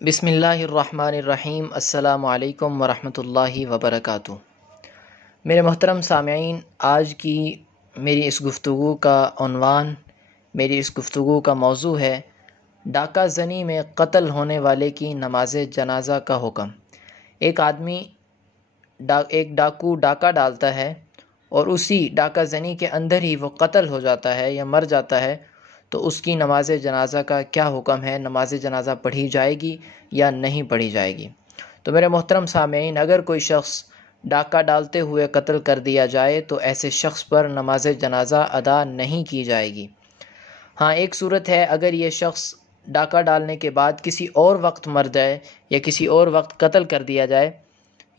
بسم اللہ الرحمن الرحیم۔ السلام علیکم ورحمۃ اللہ وبرکاتہ۔ میرے محترم سامعین، آج کی میری اس گفتگو کا عنوان، میری اس گفتگو کا موضوع ہے ڈاکہ زنی میں قتل ہونے والے کی نماز جنازہ کا حکم۔ ایک آدمی ایک ڈاکو ڈاکہ ڈالتا ہے اور اسی ڈاکہ زنی کے اندر ہی وہ قتل ہو جاتا ہے یا مر جاتا ہے، تو اس کی نماز جنازہ کا کیا حکم ہے؟ نماز جنازہ پڑھی جائے گی یا نہیں پڑھی جائے گی؟ تو میرے محترم سامعین، اگر کوئی شخص ڈاکہ ڈالتے ہوئے قتل کر دیا جائے تو ایسے شخص پر نماز جنازہ ادا نہیں کی جائے گی۔ ہاں، ایک صورت ہے، اگر یہ شخص ڈاکہ ڈالنے کے بعد کسی اور وقت مر جائے یا کسی اور وقت قتل کر دیا جائے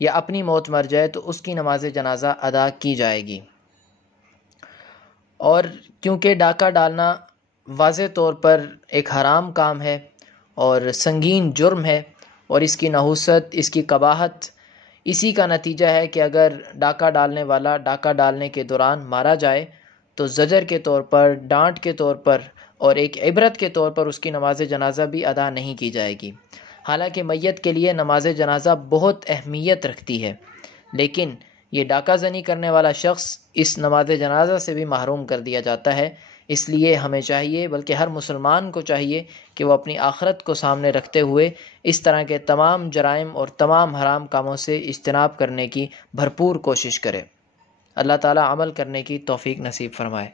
یا اپنی موت مر جائے تو اس کی نماز جنازہ ادا کی جائے گی۔ اور کیونکہ ڈاکہ ڈالنا واضح طور پر ایک حرام کام ہے اور سنگین جرم ہے، اور اس کی نحوست، اس کی قباحت اسی کا نتیجہ ہے کہ اگر ڈاکہ ڈالنے والا ڈاکہ ڈالنے کے دوران مارا جائے تو زجر کے طور پر، ڈانٹ کے طور پر اور ایک عبرت کے طور پر اس کی نماز جنازہ بھی ادا نہیں کی جائے گی۔ حالانکہ میت کے لیے نماز جنازہ بہت اہمیت رکھتی ہے، لیکن یہ ڈاکہ زنی کرنے والا شخص اس نماز جنازہ سے بھی محروم کر دیا جاتا ہے۔ اس لیے ہمیں چاہیے، بلکہ ہر مسلمان کو چاہیے کہ وہ اپنی آخرت کو سامنے رکھتے ہوئے اس طرح کے تمام جرائم اور تمام حرام کاموں سے اجتناب کرنے کی بھرپور کوشش کرے۔ اللہ تعالیٰ عمل کرنے کی توفیق نصیب فرمائے۔